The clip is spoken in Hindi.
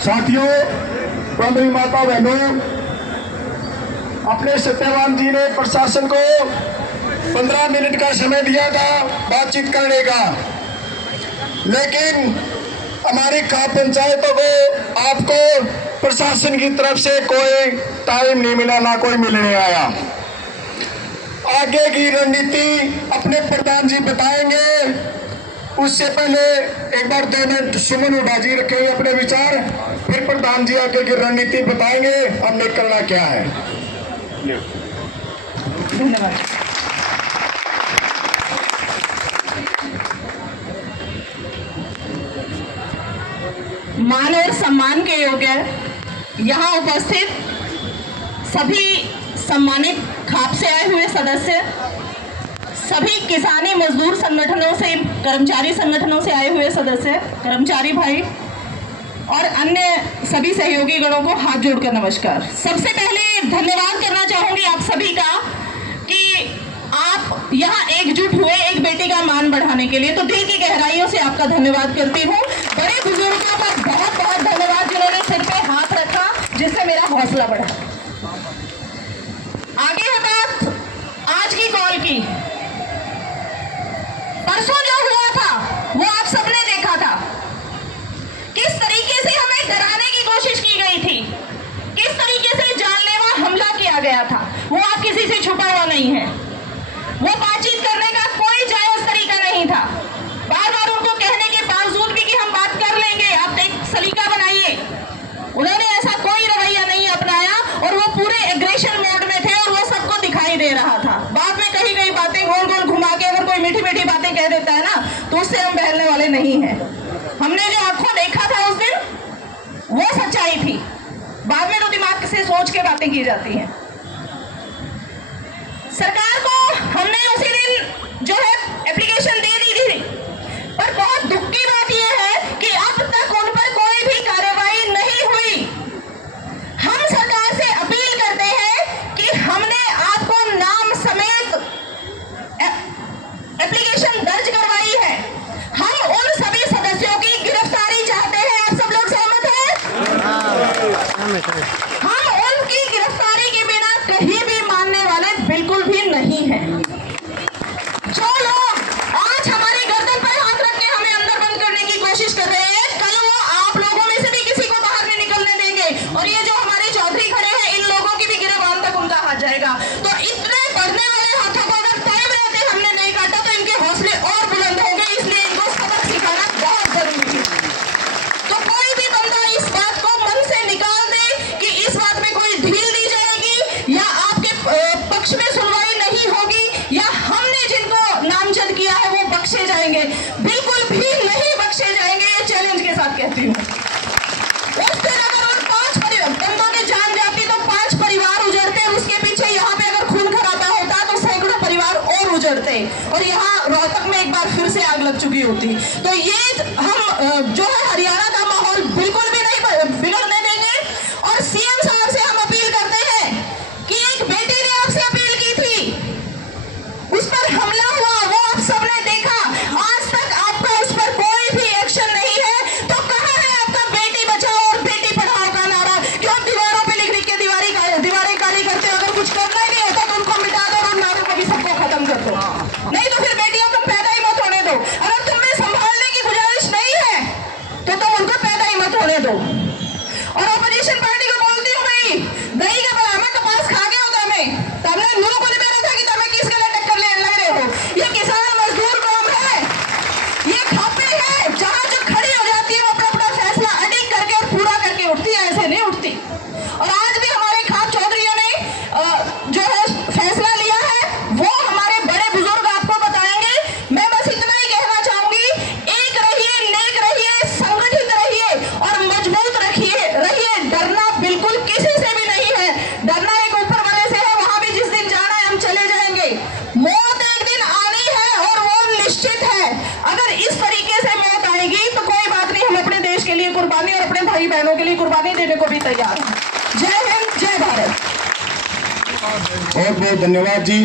साथियों, मेरी माता बहनों, अपने सत्यवान जी ने प्रशासन को 15 मिनट का समय दिया था बातचीत करने का, लेकिन हमारी खाप पंचायतों को आपको प्रशासन की तरफ से कोई टाइम नहीं मिला, ना कोई मिलने आया। आगे की रणनीति अपने प्रधान जी बताएंगे, उससे पहले एक बार 2 मिनट सुमन हुड्डा जी रखेंगे अपने विचार, फिर प्रधान जी आगे की रणनीति बताएंगे हमने करना क्या है। धन्यवाद। मान और सम्मान के योग्य यहाँ उपस्थित सभी सम्मानित खाप से आए हुए सदस्य, सभी किसानी मजदूर संगठनों से, कर्मचारी संगठनों से आए हुए सदस्य, कर्मचारी भाई और अन्य सभी सहयोगी गणों को हाथ जोड़कर नमस्कार। सबसे पहले धन्यवाद करना चाहूंगी आप सभी का कि आप यहाँ एकजुट हुए एक बेटी का मान बढ़ाने के लिए, तो दिल की गहराइयों से आपका धन्यवाद करती हूँ। बड़े बुजुर्गों का बहुत बहुत धन्यवाद जिन्होंने सिर पे हाथ रखा, जिससे मेरा हौसला बढ़ा। आगे है बात आज की कॉल की। परसों जो हुआ था वो आप सबने देखा था, किस तरीके से हमें डराने की कोशिश की गई थी, किस तरीके से जानलेवा हमला किया गया था। वो आप किसी से छुपा हुआ नहीं है। वो बातचीत करने का कोई जायज तरीका नहीं था। बार बार उनको कहने के बावजूद भी कि हम बात कर लेंगे, आप एक सलीका बनाइए, उन्होंने ऐसा कोई रवैया नहीं अपनाया और वो पूरे एग्रेशन मोड में थे और वो सबको दिखाई दे रहा था। बाद में कही गई बातें गोल गोल घुमा के अगर कोई मीठी मीठी बातें कह देता है ना, तो उससे हम बहलने वाले नहीं हैं। हमने जो आंखों देखा था उस दिन वो सच्चाई थी। बाद में तो दिमाग से सोच के बातें की जाती हैं। सरकार को हमने उसी दिन जो है एप्लीकेशन दे दी थी, पर बहुत दुख की बात यह है कि अब तक उन पर कोई भी कार्रवाई नहीं हुई। हम सरकार से अपील करते हैं कि हमने आपको नाम समेत एप्लीकेशन दर्ज करवाई है। हम उन सभी सदस्यों की गिरफ्तारी चाहते हैं। आप सब लोग सहमत हैं? हम उनकी गिरफ्तारी के बिना कहीं भी मानने वाले बिल्कुल भी नहीं है। जो लोग आज हमारी गर्दन पर हाथ रख के हमें अंदर बंद करने की कोशिश कर रहे हैं, कल वो आप लोगों में से भी किसी को बाहर नहीं निकलने देंगे। और ये जो हमारे चौधरी खड़े हैं, इन लोगों की भी गिरफ्तार तक उनका हाथ जाएगा। तो इतने बढ़ने वाले हाथों को अगर टाइम रहते हमने नहीं काटा तो इनके हौसले और बुलंद होंगे, इसलिए इनको सबक सिखाना बहुत जरूरी है। तो कोई भी बंदा इस बात को मन से निकाल दे कि इस बात में कोई ढील दी जाएगी या आपके पक्ष में सुनवाई नहीं होगी या हमने जिनको नामजद किया है वो बख्शे जाएंगे, बिल्कुल भी नहीं बख्शे जाएंगे। ये चैलेंज के साथ कहती हूँ। उस दिन अगर उन 5 बंदों की जान जाती तो 5 परिवार उजड़ते, उसके पीछे यहाँ पे अगर खून खराबा होता तो सैकड़ों परिवार और उजड़ते और यहाँ रोहतक में एक बार फिर से आग लग चुकी होती। तो ये हम जो है हरियाणा का माहौल बिल्कुल भी नहीं बिगड़ने देंगे। और सीएम साहब से हम अपील करते हैं कि एक बेटी ने आपसे अपील की थी, उस पर हमला हुआ, वो आप सबने देखा, आज तक आपका उस पर कोई भी एक्शन नहीं है। तो कहाँ है आपका बेटी बचाओ और बेटी पढ़ाओ का नारा? क्यों दीवारों पे लिख लिख के दीवारें काली करते हो? अगर कुछ करना ही नहीं होता तो उनको मिटा दो और नारों को भी सबको खत्म कर दो। नहीं तो फिर बेटियों को पैदा ही मत होने दो। अगर तुम्हें संभालने की गुजारिश नहीं है तो तुम उनको पैदा ही मत होने दो। और ऑपोजिशन पार्टी को बोलती हूँ, भाई दही का बड़ा मैं कपास खा गया होता मैं तब मुंह को नहीं था कि तुम्हें किसके लिए टक्कर ले लग रहे हो। ये किसान मजदूर कौम है, ये खापे है, जहां जो खड़ी हो जाती है वो अपना अपना फैसला अडिग करके और पूरा करके उठती है, ऐसे नहीं उठती। और आज भी हमारे खाप चौधरियों ने जो है फैसला लिया है, वो हमारे बड़े बुजुर्ग आपको बताएंगे। मैं बस इतना ही कहना चाहूंगी, एक रहिए, नेक रहिए, संगठित रहिए और मजबूत रहिए। डरना बिल्कुल किसी से भी नहीं है। डरना एक ऊपर वाले से है, वहां भी जिस दिन जाना है हम चले जाएंगे। मौत एक दिन आनी है और वो निश्चित है। अगर इस तरीके से मौत आएगी तो कोई बात नहीं, हम अपने देश के लिए कुर्बानी और अपने भाई बहनों के लिए कुर्बानी देने को भी तैयार हैं। जय हिंद, जय भारत। बहुत बहुत धन्यवाद जी।